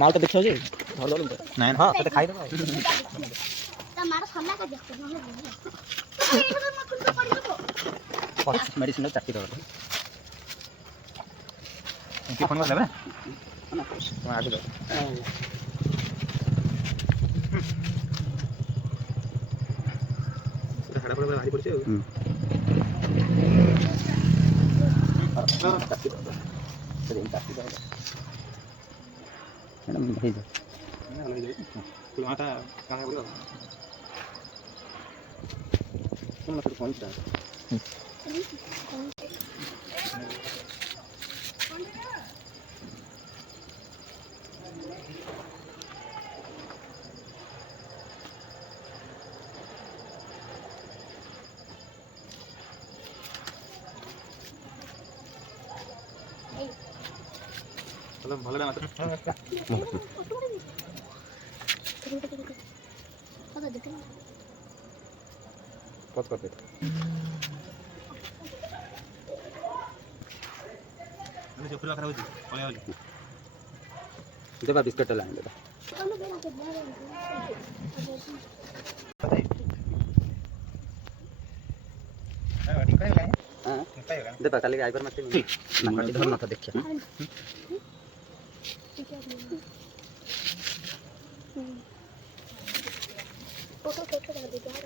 ମାଲଟା ଦେଖିବ ଯେ ଭଲ ନାଇଁ ହଁ ତତେ ଖାଇଦେବ ମେଡିସିନ ଚାକି ଦେବ ଫୋନ କରିଦେବେ ଆଗ ଦେବ ଭାରି ପଡିଛି ଭଲ कट कर दे अरे जो पूरा खराब हो पळे वाली दे बा बिस्किट लाने दे दे बा काली आइबर मत ना काटी धर मत देखिया फोटो फोटो कर दे यार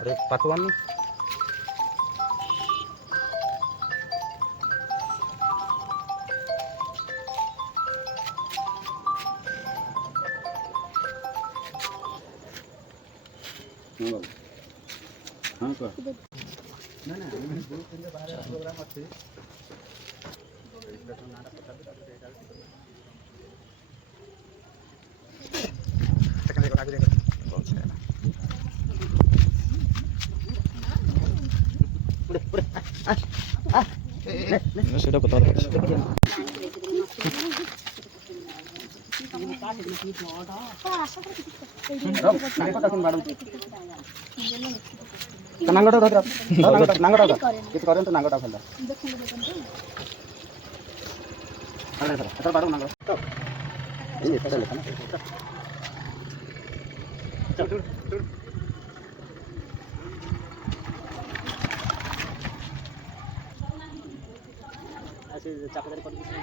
अरे पकवान हाँ तो ना ना बाहर प्रोग्राम अच्छे সেটা কোথাও নাঙ্গটা কিছু করেন তো নাঙ্গটা ফেললাম চাপাদারি করে দিচ্ছি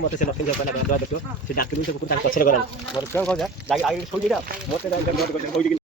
मत से लक्ष्मी देखो से डाक पछे गला